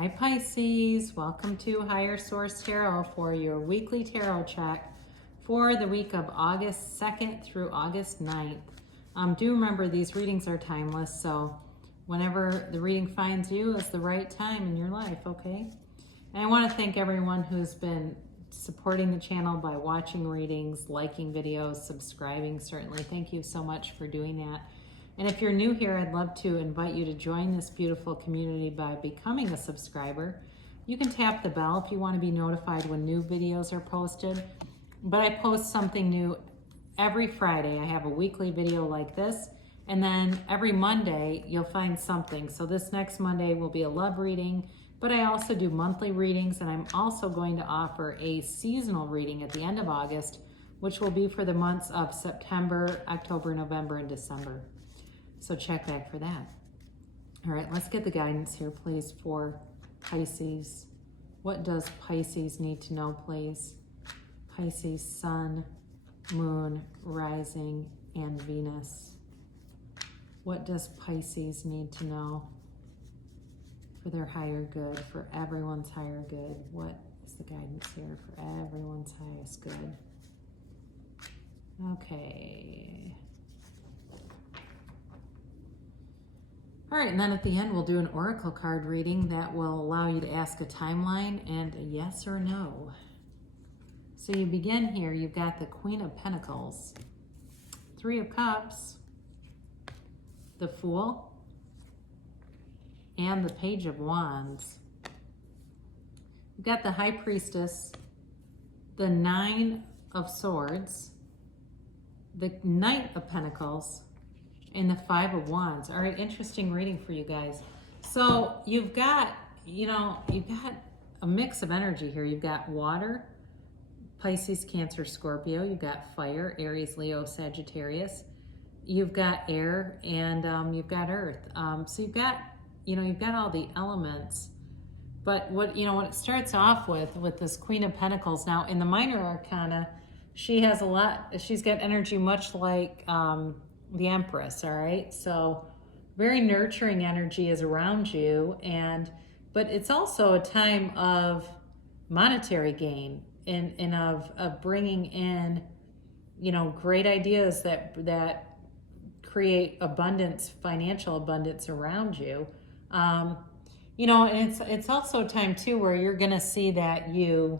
Hi Pisces, welcome to Higher Source Tarot for your weekly tarot check for the week of August 2nd through August 9th. Do remember these readings are timeless, so whenever the reading finds you is the right time in your life, okay? And I want to thank everyone who's been supporting the channel by watching readings, liking videos, subscribing, certainly. Thank you so much for doing that. And if you're new here, I'd love to invite you to join this beautiful community by becoming a subscriber. You can tap the bell if you want to be notified when new videos are posted. But I post something new every Friday. I have a weekly video like this. And then every Monday, you'll find something. So this next Monday will be a love reading, but I also do monthly readings, and I'm also going to offer a seasonal reading at the end of August, which will be for the months of September, October, November, and December. So check back for that. All right, let's get the guidance here, please, for Pisces. What does Pisces need to know, please? Pisces, Sun, Moon, Rising, and Venus. What does Pisces need to know for their higher good, for everyone's higher good? What is the guidance here for everyone's highest good? Okay. All right, and then at the end, we'll do an oracle card reading that will allow you to ask a timeline and a yes or no. So you begin here, you've got the Queen of Pentacles, Three of Cups, the Fool, and the Page of Wands. You've got the High Priestess, the Nine of Swords, the Knight of Pentacles, and the Five of Wands. All right, interesting reading for you guys. So you've got, you've got a mix of energy here. You've got water, Pisces, Cancer, Scorpio. You've got fire, Aries, Leo, Sagittarius. You've got air, and you've got earth. So you've got all the elements. But what it starts off with this Queen of Pentacles. Now in the minor arcana, she's got energy much like the Empress, all right? So very nurturing energy is around you, but it's also a time of monetary gain and of bringing in, great ideas that create abundance, financial abundance around you. And it's also a time too where you're going to see that you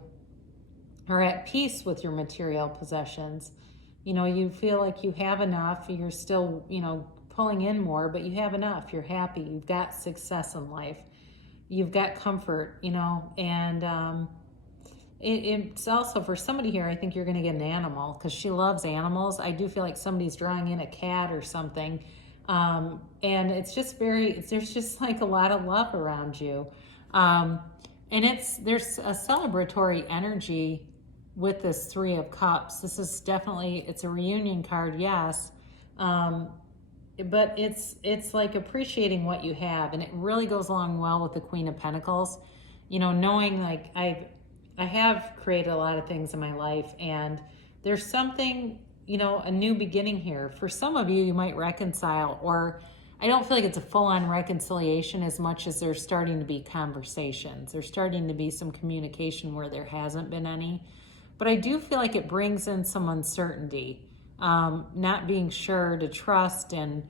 are at peace with your material possessions. You feel like you have enough. You're still, pulling in more, but you have enough. You're happy. You've got success in life. You've got comfort, and it's also for somebody here, I think you're going to get an animal because she loves animals. I do feel like somebody's drawing in a cat or something. And it's just there's just like a lot of love around you. And there's a celebratory energy with this Three of Cups. This is definitely, it's a reunion card, yes. But it's like appreciating what you have, and it really goes along well with the Queen of Pentacles. Knowing like I have created a lot of things in my life, and there's something, a new beginning here. For some of you, you might reconcile, or I don't feel like it's a full-on reconciliation as much as there's starting to be conversations. There's starting to be some communication where there hasn't been any. But I do feel like it brings in some uncertainty, not being sure to trust and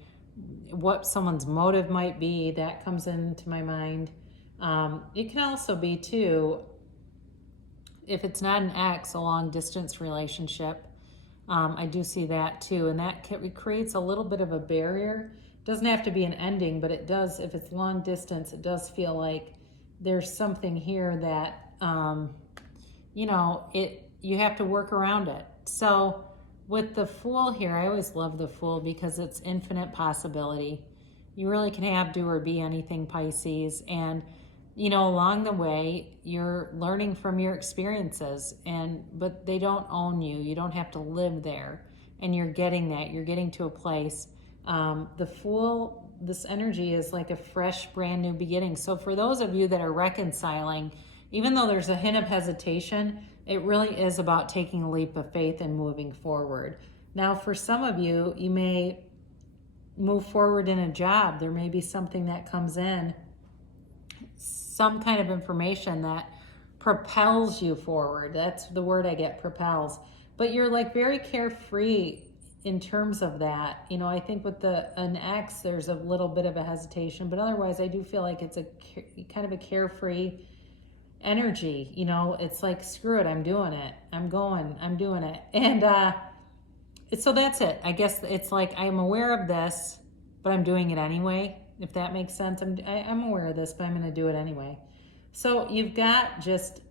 what someone's motive might be. That comes into my mind. It can also be, too, if it's not an ex, a long-distance relationship. I do see that, too, and that creates a little bit of a barrier. It doesn't have to be an ending, but it does, if it's long distance, it does feel like there's something here that, you have to work around it. So with the Fool here, I always love the Fool because it's infinite possibility. You really can have, do, or be anything, Pisces. And, along the way, you're learning from your experiences, but they don't own you. You don't have to live there. And you're getting that. You're getting to a place. The Fool, this energy is like a fresh, brand new beginning. So for those of you that are reconciling, even though there's a hint of hesitation, it really is about taking a leap of faith and moving forward. Now, for some of you, you may move forward in a job. There may be something that comes in some kind of information that propels you forward. That's the word I get, propels. But you're like very carefree in terms of that. You know, I think with an X, there's a little bit of a hesitation, but otherwise I do feel like it's a kind of a carefree energy. You know, it's like, screw it, I'm doing it. I'm going, I'm doing it. And so that's it. I guess it's like, I'm aware of this, but I'm doing it anyway, if that makes sense. I'm aware of this, but I'm going to do it anyway. So you've got just,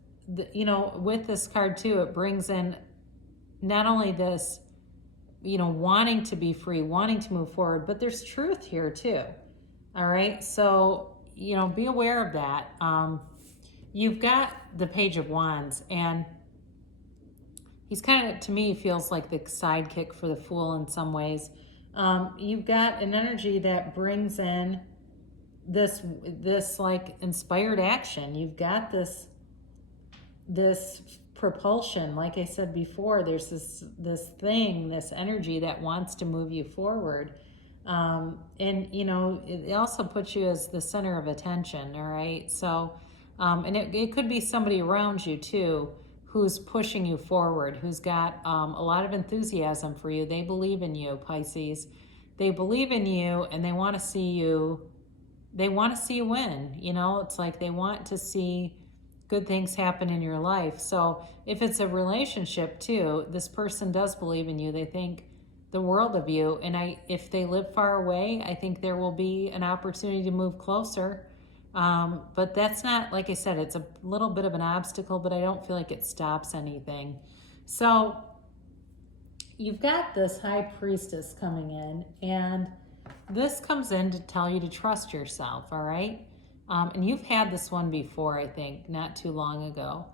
you know, with this card too, it brings in not only this, you know, wanting to be free, wanting to move forward, but there's truth here too. All right. So, you know, be aware of that. You've got the Page of Wands, and he's kind of, to me, feels like the sidekick for the Fool in some ways. You've got an energy that brings in this like inspired action. You've got this propulsion. Like I said before, there's this energy that wants to move you forward. And you know, it also puts you as the center of attention. All right. So, and it could be somebody around you too, who's pushing you forward, who's got a lot of enthusiasm for you. They believe in you, Pisces. They believe in you, and they want to see you. They want to see you win. You know, it's like they want to see good things happen in your life. So if it's a relationship too, this person does believe in you. They think the world of you. And if they live far away, I think there will be an opportunity to move closer. But that's not, like I said, it's a little bit of an obstacle, but I don't feel like it stops anything. So you've got this High Priestess coming in, and this comes in to tell you to trust yourself, all right? And you've had this one before, I think, not too long ago.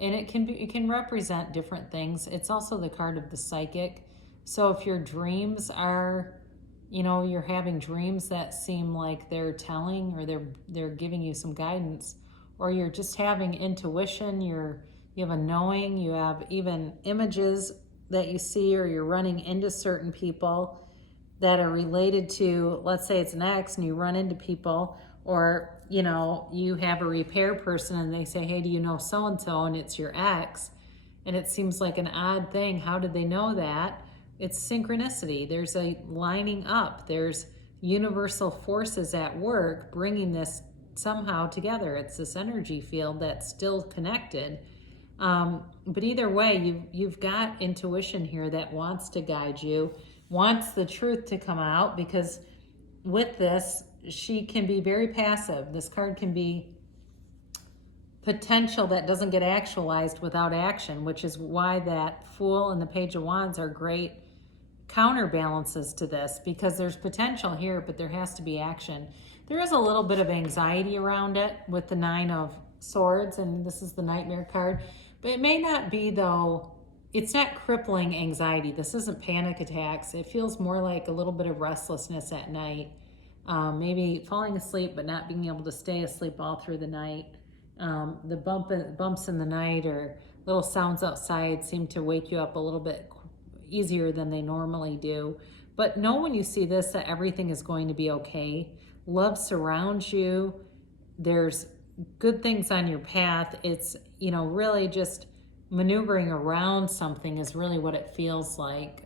And it can represent different things. It's also the card of the psychic. So if your dreams are, you know, you're having dreams that seem like they're telling, or they're giving you some guidance, or you're just having intuition, you have a knowing, you have even images that you see, or you're running into certain people that are related to, let's say it's an ex, and you run into people, or, you know, you have a repair person and they say, hey, do you know so-and-so? And it's your ex. And it seems like an odd thing. How did they know that? It's synchronicity. There's a lining up. There's universal forces at work bringing this somehow together. It's this energy field that's still connected. But either way, you've got intuition here that wants to guide you, wants the truth to come out, because with this, she can be very passive. This card can be potential that doesn't get actualized without action, which is why that Fool and the Page of Wands are great counterbalances to this, because there's potential here, but there has to be action. There is a little bit of anxiety around it with the Nine of Swords, and this is the Nightmare card, but it may not be, though. It's not crippling anxiety. This isn't panic attacks. It feels more like a little bit of restlessness at night. Maybe falling asleep but not being able to stay asleep all through the night. The bumps in the night or little sounds outside seem to wake you up a little bit easier than they normally do. But know when you see this that everything is going to be okay. Love surrounds you. There's good things on your path. It's, you know, really just maneuvering around something is really what it feels like.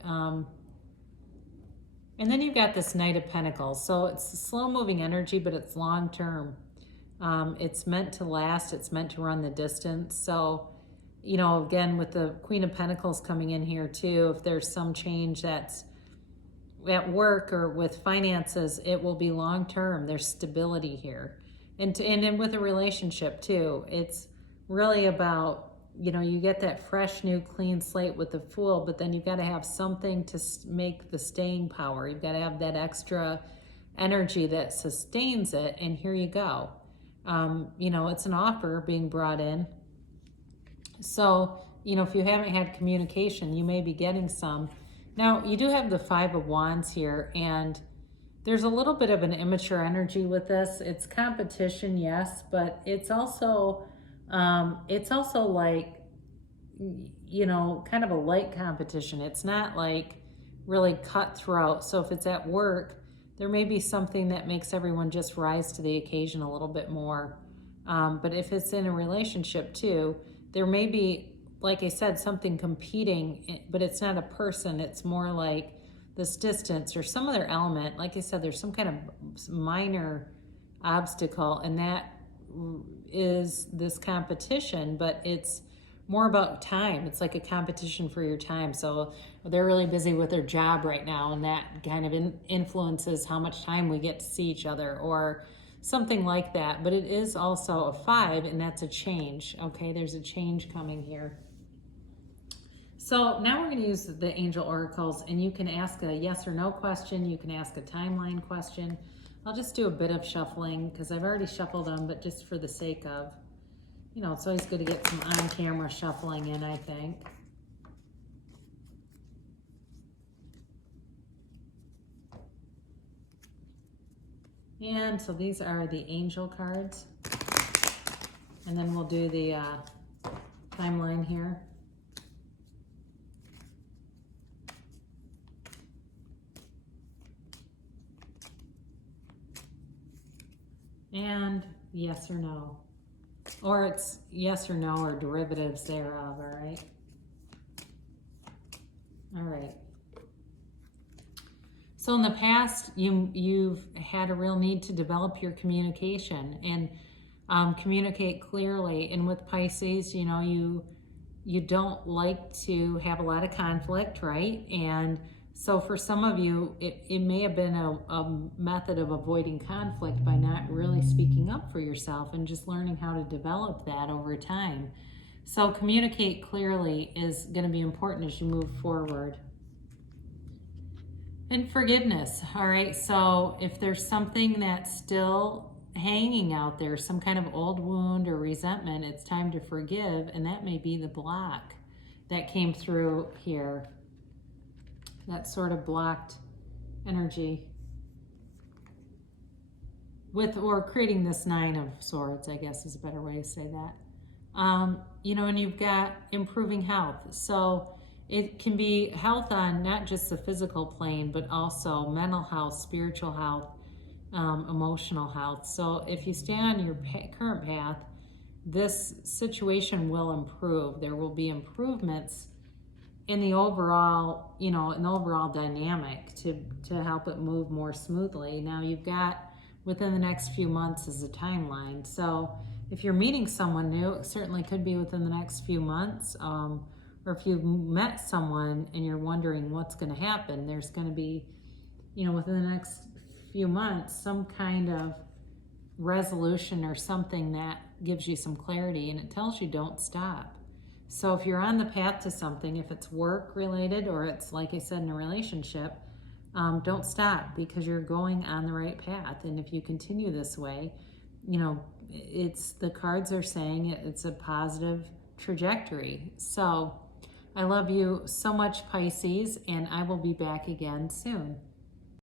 And then you've got this Knight of Pentacles. So it's a slow-moving energy, but it's long-term. It's meant to last. It's meant to run the distance. So, you know, again, with the Queen of Pentacles coming in here too, if there's some change that's at work or with finances, it will be long-term. There's stability here. And with a relationship too, it's really about, you know, you get that fresh, new, clean slate with the Fool, but then you've got to have something to make the staying power. You've got to have that extra energy that sustains it, and here you go. You know, it's an offer being brought in. So, you know, if you haven't had communication, you may be getting some. Now, you do have the Five of Wands here, and there's a little bit of an immature energy with this. It's competition, yes, but it's also like, you know, kind of a light competition. It's not like really cutthroat. So if it's at work, there may be something that makes everyone just rise to the occasion a little bit more. But if it's in a relationship too, there may be, like I said, something competing, but it's not a person. It's more like this distance or some other element. Like I said, there's some kind of minor obstacle, and that is this competition, but it's more about time. It's like a competition for your time. So they're really busy with their job right now, and that kind of influences how much time we get to see each other or something like that. But it is also a 5, and that's a change. Okay, there's a change coming here. So now we're going to use the angel oracles, and you can ask a yes or no question. You can ask a timeline question. I'll just do a bit of shuffling because I've already shuffled them, but just for the sake of, you know, it's always good to get some on-camera shuffling in, I think. And so these are the angel cards. And then we'll do the timeline here. And yes or no. Or it's yes or no or derivatives thereof, all right? All right. So in the past, you've had a real need to develop your communication and communicate clearly. And with Pisces, you know, you don't like to have a lot of conflict, right? And so for some of you, it may have been a method of avoiding conflict by not really speaking up for yourself and just learning how to develop that over time. So communicate clearly is going to be important as you move forward. And forgiveness, all right? So if there's something that's still hanging out there, some kind of old wound or resentment, it's time to forgive, and that may be the block that came through here. That sort of blocked energy with, or creating this 9 of Swords, I guess is a better way to say that. You know, and you've got improving health. So it can be health on not just the physical plane, but also mental health, spiritual health, emotional health. So if you stay on your current path, this situation will improve. There will be improvements in the overall, you know, in the overall dynamic to help it move more smoothly. Now you've got within the next few months is a timeline. So if you're meeting someone new, it certainly could be within the next few months. Or if you've met someone and you're wondering what's going to happen, there's going to be, you know, within the next few months, some kind of resolution or something that gives you some clarity, and it tells you don't stop. So if you're on the path to something, if it's work related or it's, like I said, in a relationship, don't stop because you're going on the right path. And if you continue this way, you know, it's, the cards are saying it's a positive trajectory. So I love you so much, Pisces, and I will be back again soon.